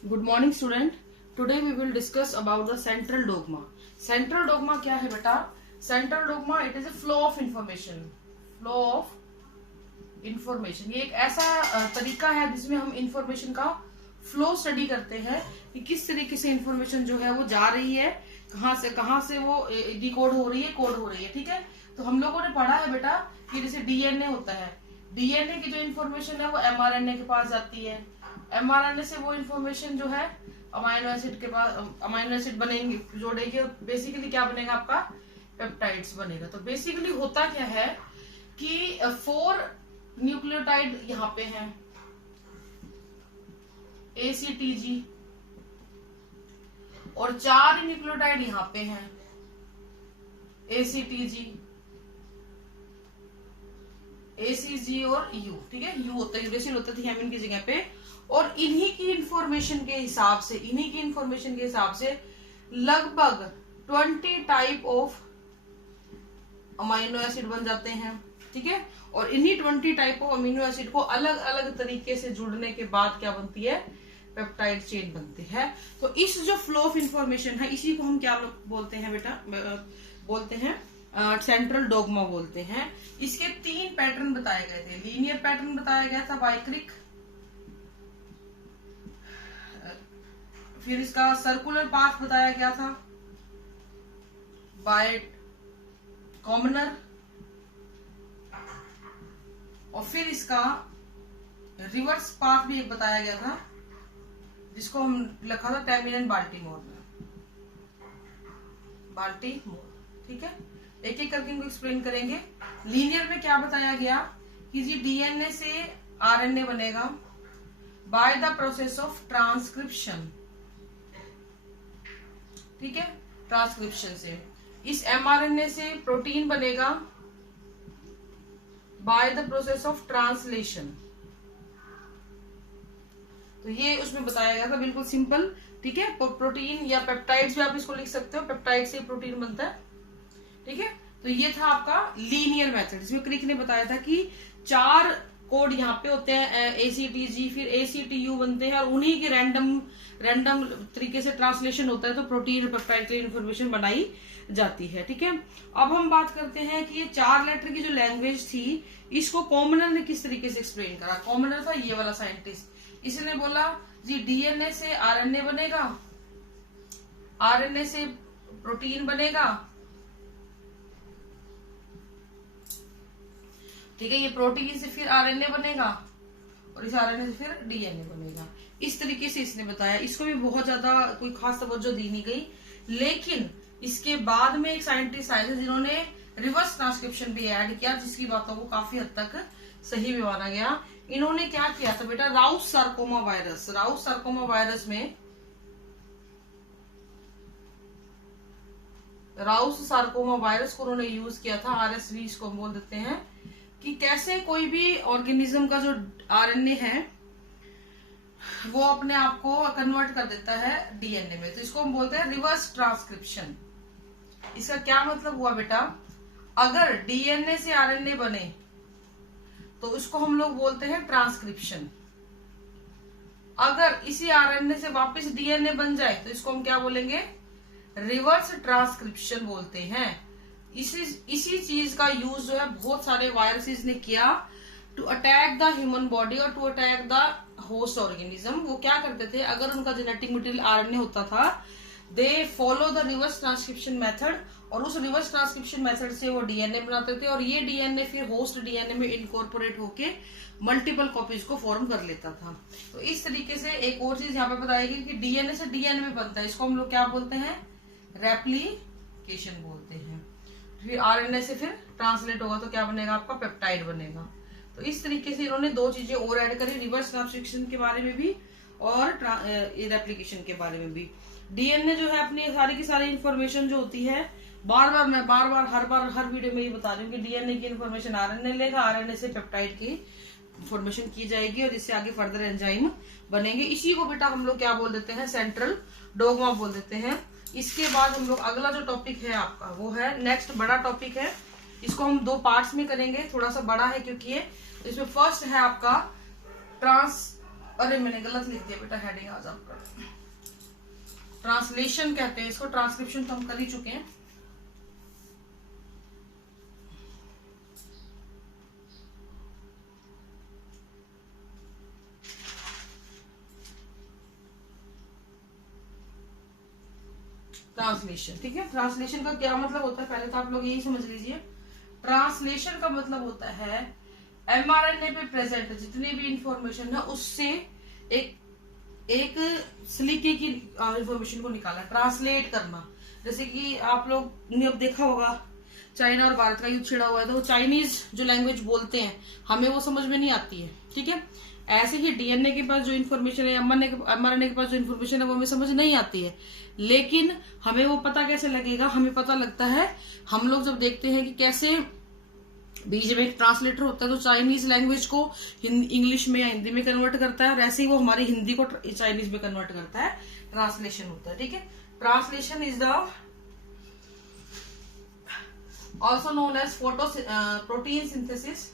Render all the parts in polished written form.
Good morning student. Today we will discuss about the central dogma. Central dogma क्या है बेटा? Central dogma it is a flow of information. Flow of information. ये एक ऐसा तरीका है जिसमें हम इंफॉर्मेशन का फ्लो स्टडी करते हैं कि किस तरीके से इंफॉर्मेशन जो है वो जा रही है, कहाँ से वो डिकोड हो रही है, कोड हो रही है। ठीक है, तो हम लोगों ने पढ़ा है बेटा कि जैसे डीएनए होता है, डीएनए की जो इंफॉर्मेशन है वो एमआरएनए के पास जाती है, एमआरएनए से वो इंफॉर्मेशन जो है अमाइनो एसिड के पास, अमाइनो एसिड बनेंगे, जोड़ेंगे, बेसिकली क्या बनेगा आपका पेप्टाइड्स बनेगा। तो बेसिकली होता क्या है कि 4 न्यूक्लियोटाइड यहाँ पे हैं, ACTG, और 4 न्यूक्लियोटाइड यहाँ पे हैं, ACTG, ACG और U। ठीक है, U होता है यूरेसिल होता है थियामिन की जगह पे, और इन्हीं की इंफॉर्मेशन के हिसाब से लगभग 20 टाइप ऑफ अमीनो एसिड बन जाते हैं। ठीक है, और इन्हीं 20 टाइप ऑफ अमीनो एसिड को अलग अलग तरीके से जुड़ने के बाद क्या बनती है, पेप्टाइड चेन बनती है। तो इस जो फ्लो ऑफ इंफॉर्मेशन है इसी को हम क्या बोलते हैं बेटा, बोलते हैं सेंट्रल डोगमा बोलते हैं। इसके 3 पैटर्न बताए गए थे। लीनियर पैटर्न बताया गया था, बाइक्रिक, फिर इसका सर्कुलर पाथ बताया गया था, बाय कॉमनर, और फिर इसका रिवर्स पाथ भी एक बताया गया था जिसको हम लिखा था टैमिन बाल्टीमोर में, बाल्टीमोर। ठीक है, एक एक करके इनको एक्सप्लेन करेंगे। लीनियर में क्या बताया गया कि जी डीएनए से आरएनए बनेगा by the process of transcription. ठीक है, ट्रांसक्रिप्शन से। इस एमआरएनए से प्रोटीन बनेगा by the process of translation. तो ये उसमें बताया गया था, बिल्कुल सिंपल। ठीक है, प्रोटीन या पेप्टाइड्स भी आप इसको लिख सकते हो, पेप्टाइड से प्रोटीन बनता है। ठीक है, तो ये था आपका लीनियर मेथड, जिसमें क्रिक ने बताया था कि 4 कोड यहाँ पे होते हैं, ACTG, फिर ACTU बनते हैं, और उन्हीं के रैंडम तरीके से ट्रांसलेशन होता है, तो प्रोटीन और पेप्टाइड की इंफॉर्मेशन बनाई जाती है। ठीक है, अब हम बात करते हैं कि ये 4 लेटर की जो लैंग्वेज थी इसको कॉमनर ने किस तरीके से एक्सप्लेन करा। कॉमनर था ये वाला साइंटिस्ट, इसने बोला जी डीएनए से आरएनए बनेगा, आरएनए से प्रोटीन बनेगा। ठीक है, ये प्रोटीन से फिर आरएनए बनेगा, और इस आरएनए से फिर डीएनए बनेगा। इस तरीके से इसने बताया। इसको भी बहुत ज्यादा कोई खास तवज्जो दी नहीं गई, लेकिन इसके बाद में एक साइंटिस्ट आए थे जिन्होंने रिवर्स ट्रांसक्रिप्शन भी ऐड किया, जिसकी बातों को काफी हद तक सही भी माना गया। इन्होंने क्या किया था बेटा, राउस सार्कोमा वायरस में, राउस सार्कोमा वायरस को उन्होंने यूज किया था, RSV इसको हम बोल देते हैं, कि कैसे कोई भी ऑर्गेनिज्म का जो आरएनए है वो अपने आप को कन्वर्ट कर देता है डीएनए में। तो इसको हम बोलते हैं रिवर्स ट्रांसक्रिप्शन। इसका क्या मतलब हुआ बेटा, अगर डीएनए से आरएनए बने तो इसको हम लोग बोलते हैं ट्रांसक्रिप्शन। अगर इसी आरएनए से वापस डीएनए बन जाए तो इसको हम क्या बोलेंगे, रिवर्स ट्रांसक्रिप्शन बोलते हैं। इसी चीज का यूज जो है बहुत सारे वायरसेस ने किया to attack the human body और to attack the host organism. वो क्या करते थे, अगर उनका जेनेटिक मटेरियल आरएनए होता था, they follow the reverse transcription method, और उस रिवर्स ट्रांसक्रिप्शन मेथड से वो डीएनए बनाते थे, और ये डीएनए फिर होस्ट डीएनए में इनकॉर्पोरेट होके मल्टीपल कॉपीज को फॉर्म कर लेता था। तो इस तरीके से एक और चीज यहाँ पे बताई गई कि डीएनए से डीएनए में बनता है, इसको हम लोग क्या बोलते हैं, रेप्लिकेशन बोलते हैं। फिर आरएनए से फिर ट्रांसलेट होगा तो क्या बनेगा, आपका पेप्टाइड बनेगा। तो इस तरीके से इन्होंने 2 चीजें और ऐड करी, रिवर्स ट्रांसक्रिप्शन के बारे में भी और रेप्लिकेशन के बारे में भी। डीएनए जो है अपनी सारी की सारी इंफॉर्मेशन जो होती है, मैं बार बार हर वीडियो में ये बता रही हूँ कि डीएनए की इंफॉर्मेशन आरएनए लेगा, आरएनए से पेप्टाइड की इंफॉर्मेशन की जाएगी, और जिससे आगे फर्दर एंजाइम बनेंगे। इसी को बेटा हम लोग क्या बोल देते हैं, सेंट्रल डोगमा बोल देते हैं। इसके बाद हम लोग अगला जो टॉपिक है आपका वो है नेक्स्ट बड़ा टॉपिक है, इसको हम 2 पार्ट्स में करेंगे, थोड़ा सा बड़ा है क्योंकि ये। इसमें फर्स्ट है आपका अरे मैंने गलत लिख दिया बेटा, हेडिंग आज आपका ट्रांसलेशन कहते हैं इसको, ट्रांसक्रिप्शन तो हम कर ही चुके हैं। ट्रांसलेशन, ठीक है। ट्रांसलेशन का क्या मतलब होता है, पहले तो आप लोग यही समझ लीजिए। ट्रांसलेशन का मतलब होता है एमआरएनए पे प्रेजेंट जितनी भी इंफॉर्मेशन है उससे एक सलीके की इंफॉर्मेशन को निकालना, ट्रांसलेट करना। जैसे कि आप लोग ने अब देखा होगा चाइना और भारत का युद्ध छिड़ा हुआ है, तो चाइनीज जो लैंग्वेज बोलते हैं हमें वो समझ में नहीं आती है, ठीक है। ऐसे ही डीएनए के पास जो इन्फॉर्मेशन है, एमआरएनए के पास जो इन्फॉर्मेशन है वो हमें समझ नहीं आती है, लेकिन हमें वो पता कैसे लगेगा, हमें पता लगता है हम लोग जब देखते हैं कि कैसे बीच में एक ट्रांसलेटर होता है तो चाइनीज लैंग्वेज को इंग्लिश में या हिंदी में कन्वर्ट करता है, और ऐसे ही वो हमारी हिंदी को चाइनीज में कन्वर्ट करता है, ट्रांसलेशन होता है, ठीक है। Translation is the also known as protein synthesis,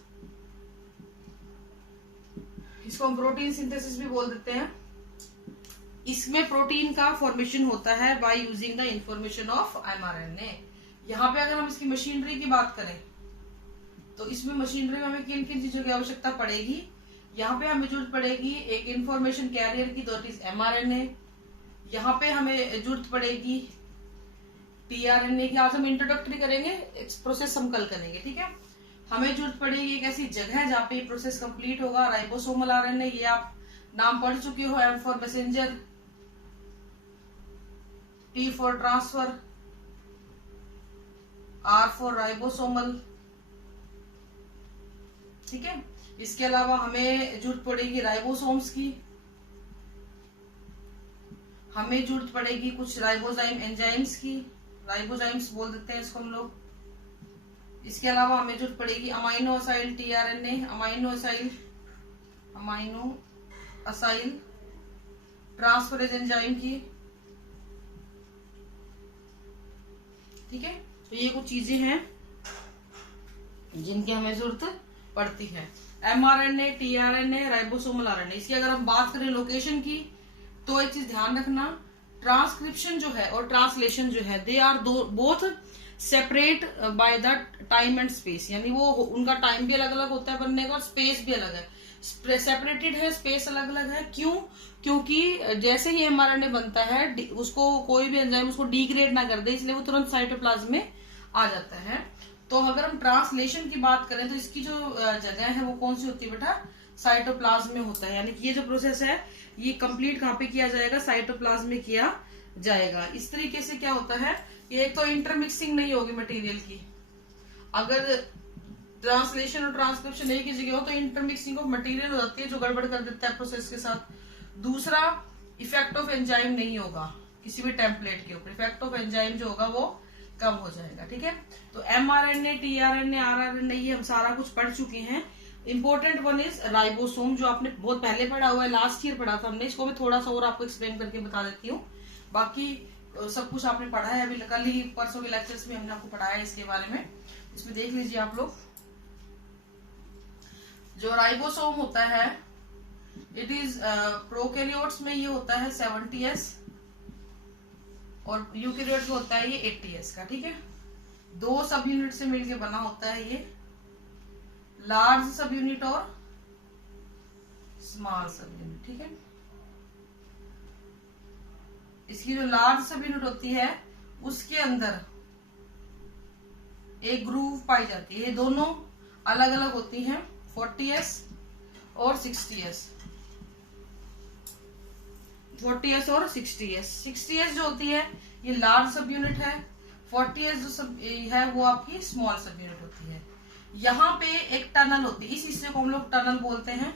इसको हम प्रोटीन सिंथेसिस भी बोल देते हैं। इसमें प्रोटीन का फॉर्मेशन होता है by using the information of mRNA. यहाँ पे अगर हम इसकी मशीनरी की बात करें तो इसमें मशीनरी में हमें किन किन चीजों की आवश्यकता पड़ेगी। यहाँ पे हमें जरूरत पड़ेगी एक इंफॉर्मेशन कैरियर की, दैट इज एमआरएनए। यहाँ पे हमें जरूरत पड़ेगी टीआरएनए की। आज हम इंट्रोडक्टरी करेंगे, प्रोसेस हम कल करेंगे, ठीक है। हमें जरूरत पड़ेगी एक ऐसी जगह जहाँ पे प्रोसेस कंप्लीट होगा, राइबोसोमल आरएनए, ये आप नाम पढ़ चुके हो। M for messenger, T for transfer, R for ribosomal, ठीक है। इसके अलावा हमें जरूरत पड़ेगी राइबोसोम्स की, हमें जरूरत पड़ेगी कुछ राइबोजाइम एंजाइम्स की, राइबोजाइम्स बोल देते हैं इसको हम लोग। इसके अलावा हमें जरूरत पड़ेगी amino acyl tRNA, amino acyl transferase enzyme की, ठीक है। तो ये कुछ चीजें हैं जिनकी हमें जरूरत पड़ती है। MRNA, tRNA, ribosomal RNA. इसकी अगर हम बात करें लोकेशन की तो एक चीज ध्यान रखना, ट्रांसक्रिप्शन जो है और ट्रांसलेशन जो है they are both separate by the time and space, यानी वो उनका टाइम भी अलग अलग होता है बनने का और स्पेस भी अलग है, सेपरेटेड है, स्पेस अलग अलग है। क्यों? क्योंकि जैसे ही एमआरएनए बनता है उसको कोई भी एंजाइम उसको डिग्रेड ना कर दे, इसलिए वो तुरंत साइटोप्लाज्म में आ जाता है। तो अगर हम ट्रांसलेशन की बात करें तो इसकी जो जगह है वो कौन सी होती है बेटा, साइटोप्लाज्म में होता है। यानी कि ये जो प्रोसेस है ये कंप्लीट कहाँ पे किया जाएगा, साइटोप्लाज्म में किया जाएगा। इस तरीके से क्या होता है, ये एक तो इंटरमिक्सिंग नहीं होगी मटेरियल की। अगर ट्रांसलेशन और ट्रांसक्रिप्शन एक ही जगह हो तो इंटरमिक्सिंग ऑफ मटेरियल हो जाती है जो गड़बड़ कर देता है प्रोसेस के साथ। दूसरा, इफेक्ट ऑफ एंजाइम नहीं होगा किसी भी टेम्पलेट के ऊपर, इफेक्ट ऑफ एंजाइम जो होगा वो कम हो जाएगा, ठीक है। तो एमआरएनए, टीआरएनए, आरआरएनए ये हम सारा कुछ पढ़ चुके हैं। इंपॉर्टेंट वन इज राइबोसोम, जो आपने बहुत पहले पढ़ा हुआ है, लास्ट ईयर पढ़ा था हमने, इसको मैं थोड़ा सा और आपको एक्सप्लेन करके बता देती हूँ। बाकी सब कुछ आपने पढ़ा है, अभी कल ही परसों के लेक्चर्स में हमने आपको पढ़ाया है इसके बारे में, इसमें देख लीजिए आप लोग। जो राइबोसोम होता है इट इज प्रोकैरियोट्स में ये होता है 70S और यूकैरियोट्स में होता है ये 80S का, ठीक है। 2 सब यूनिट से मिलकर बना होता है ये, लार्ज सब यूनिट और स्मॉल सब यूनिट, ठीक है। इसकी जो लार्ज सब यूनिट होती है उसके अंदर एक ग्रूव पाई जाती है। ये दोनों अलग अलग होती हैं, 40S और 60S, 40S और 60S। 60S जो होती है ये लार्ज सब यूनिट है, 40S जो सब है वो आपकी स्मॉल सब यूनिट होती है। यहाँ पे एक टनल होती है, इस हिस्से को हम लोग टनल बोलते हैं,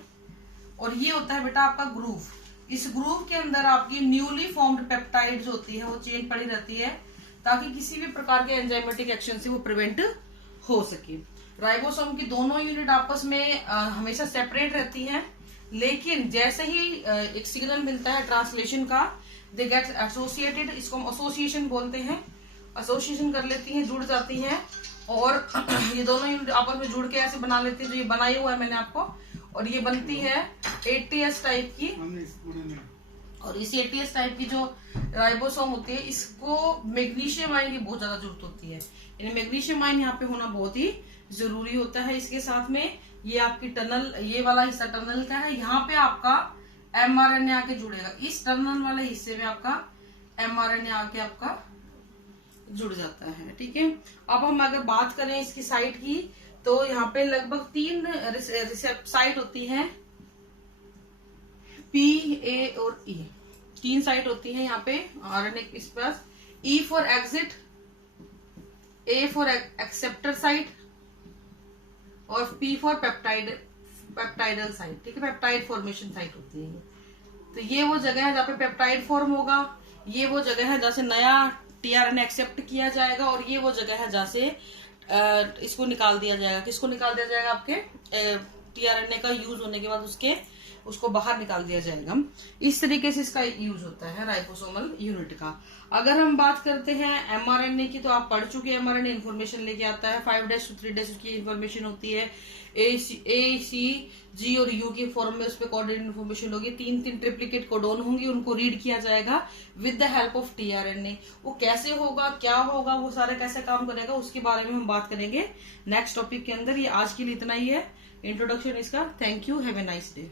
और ये होता है बेटा आपका ग्रूव। इस ग्रूव के अंदर आपकी न्यूली फॉर्म्ड पेप्टाइड जो होती है वो चेन पड़ी रहती है ताकि किसी भी प्रकार के एंजाइमेटिक एक्शन से वो प्रिवेंट हो सके। राइबोसोम की दोनों यूनिट आपस में हमेशा सेपरेट रहती हैं, लेकिन जैसे ही एक सिग्नल मिलता है ट्रांसलेशन का, दे गेट एसोसिएटेड, इसको हम एसोसिएशन बोलते हैं, एसोसिएशन कर लेती हैं, जुड़ जाती हैं, और ये दोनों यूनिट आपस में जुड़ के ऐसे बना लेती है जो ये बनाया हुआ है मैंने आपको, और ये बनती है ATS टाइप की। और इस ATS टाइप की जो राइबोसोम होती है, इसको मैग्नीशियम आयन की बहुत ज्यादा जरूरत होती है, यानी मैग्नीशियम आयन यहाँ पे होना बहुत ही जरूरी होता है। इसके साथ में ये आपकी टनल, ये वाला हिस्सा टनल का है, यहाँ पे आपका mRNA आके जुड़ेगा, इस टनल वाले हिस्से में आपका mRNA आके आपका जुड़ जाता है। ठीक है, अब हम अगर बात करें इसकी साइट की, तो यहाँ पे लगभग 3 साइट होती है, P, A और E, 3 साइट होती है यहाँ पे RNA के पास। E for exit, A for acceptor site और P फॉर पेप्टाइडल साइट। ठीक है, पेप्टाइड फॉर्मेशन साइट होती है। तो ये वो जगह है जहाँ पे पेप्टाइड फॉर्म होगा, ये वो जगह है जहाँ से नया tRNA एक्सेप्ट किया जाएगा, और ये वो जगह है जहाँ से इसको निकाल दिया जाएगा। किसको निकाल दिया जाएगा? आपके tRNA का यूज होने के बाद उसको बाहर निकाल दिया जाएगा। इस तरीके से इसका यूज होता है राइबोसोमल यूनिट का। अगर हम बात करते हैं mRNA की, तो आप पढ़ चुके हैं mRNA इन्फॉर्मेशन लेके आता है, 5' to 3' की इन्फॉर्मेशन होती है, A, C, G और U की फॉर्म में उस पर कोडेड इन्फॉर्मेशन होगी, 3 ट्रिप्लिकेट कोडोन होंगे, उनको रीड किया जाएगा with the help of tRNA। वो कैसे होगा, क्या होगा, वो सारे कैसे काम करेगा, उसके बारे में हम बात करेंगे नेक्स्ट टॉपिक के अंदर। ये आज के लिए इतना ही है, इंट्रोडक्शन इसका। Thank you, have a nice day.